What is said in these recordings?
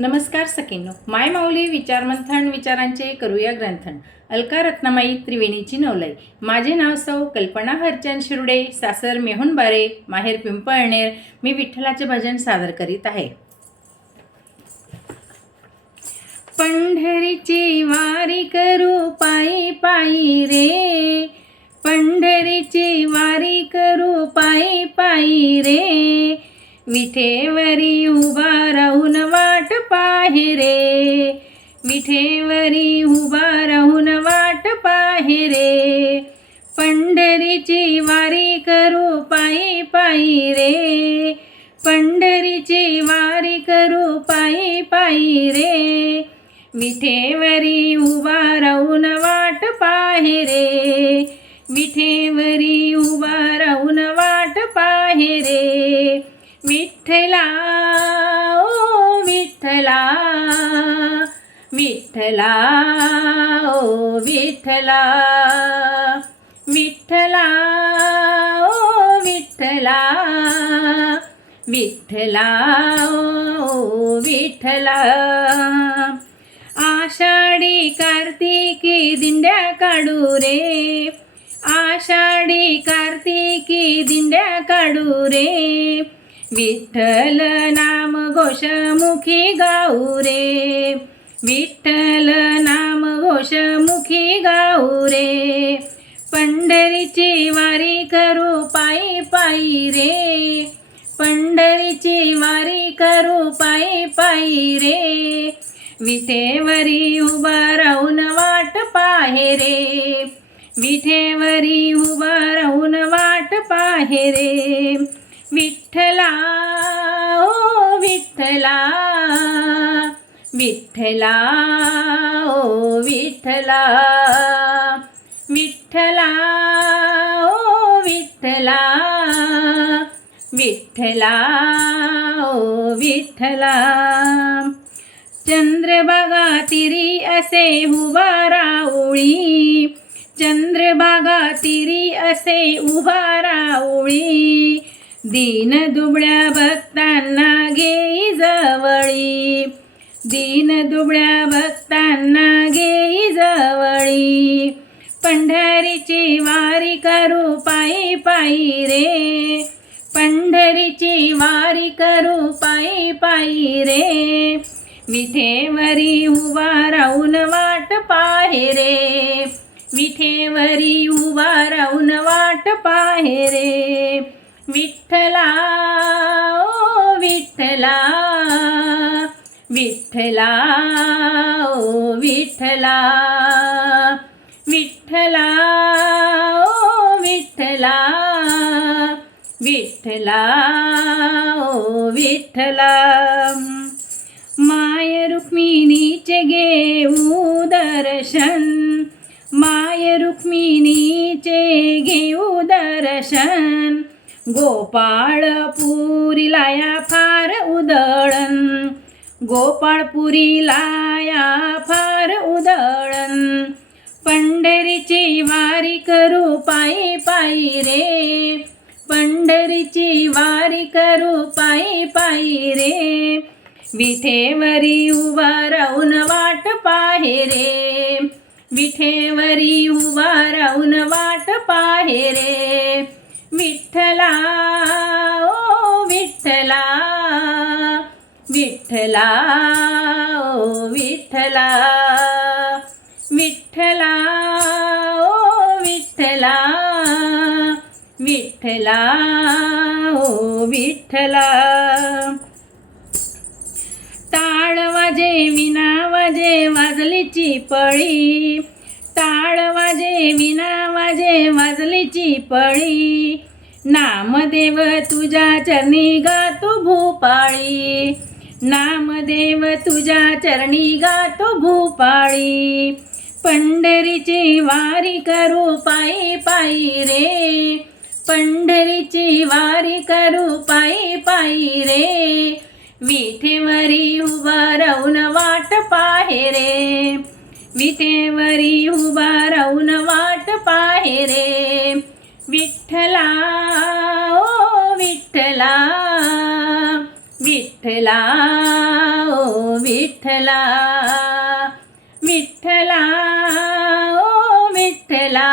नमस्कार सखींनो, माय माऊली विचारमंथन विचारांचे करूया ग्रंथन. अलका रत्नामाई त्रिवेणीची नवलाई. माझे नाव सौ कल्पना हरचंद शिरुडे, सासर मेहुणबारे, माहेर पिंपळनेर. मी विठ्ठलाचे भजन सादर करीत आहे. पंढरीची वारी करू पायी पायी रे, पंढरीची वारी करू पायी पायी रे, विठेवरी उभा राहून वाट पाहे रे, विठेवरी उभा राहून वाट पाहे रे, पंढरीची वारी करू पायी पायी रे, पंढरीची वारी करू पायी पायी रे, विठेवरी उभा राहून वाट पाहे रे, विठेवरी उभा राहून वाट पाहे रे, विठ्ठला ओ विठ्ठला, विठ्ठला ओ विठ्ठला, विठ्ठला ओ विठ्ठला, विठ्ठला ओ विठ्ठला. आषाढी कार्तिकी दिंड्या काढू रे, आषाढी कार्तिकी दिंड्या काढू रे, विठ्ठल नाम घोषमुखी गाऊ रे, विठ्ठल नाम घोषमुखी गाऊ रे, पंढरीची वारी करू पायी पायी रे, पंढरीची वारी करू पायी पायी रे, विठेवरी उभा राहून वाट पाहे रे, विठेवरी उभा राहून वाट पाहे रे, विठ्ठला ओ विठ्ठला, विठ्ठला ओ विठ्ठला, विठ्ठला ओ विठ्ठला, विठ्ठला ओ विठ्ठला. चंद्रभागा तिरी असे उभा राऊळी, चंद्रभागा तिरी असे उभा राऊळी, दीन दुबळ्या भक्तांना घेई जवळी, दीन दुबळ्या भक्तांना घेई जवळी, पंढरीची वारी करू पायी पायी रे, पंढरीची वारी करू पायी पायी रे, विठेवरी उभा राहून वाट पाहे रे, विठेवरी उभा राहून वाट पाहे रे, विठ्ठला ओ विठ्ठला, विठ्ठला ओ विठ्ठला, विठ्ठला ओ विठ्ठला, विठ्ठला ओ विठ्ठला. माय रुक्मिणीचे घेऊ दर्शन, माय रुक्मिणीचे घेऊ दर्शन, गोपाळपुरीला या फार उधळण, गोपाळपुरीला या फार उधळण, पंढरीची वारी करू पायी पायी रे, पंढरीची वारी करू पायी पायी रे, विठेवरी उभा राहून वाट पाहे रे, विठेवरी उभा राहून वाट पाहे रे, विठ्ठला ओ विठ्ठला, विठ्ठला ओ विठ्ठला, विठ्ठला ओ विठ्ठला, विठ्ठला ओ विठ्ठला. टाळ वाजे विना वाजे वाजलीची पळी, टाळ वाजे विना वाजे वाजलीची पळी, नामदेव तुझ्या चरणी गातो भूपाळी, नामदेव तुझ्या चरणी गातो भूपाळी, पंढरीची वारी करू पायी पायी रे, पंढरीची वारी करू पायी पायी रे, विठेवरी उभा राहून वाट पाहे रे, विठेवरी उभा राहून वाट पाहे रे, विठ्ठला ओ विठ्ठला, विठ्ठला ओ विठ्ठला विठ्ठला ओ विठ्ठला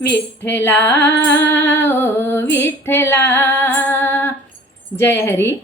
विठ्ठला ओ विठ्ठला. जय हरी.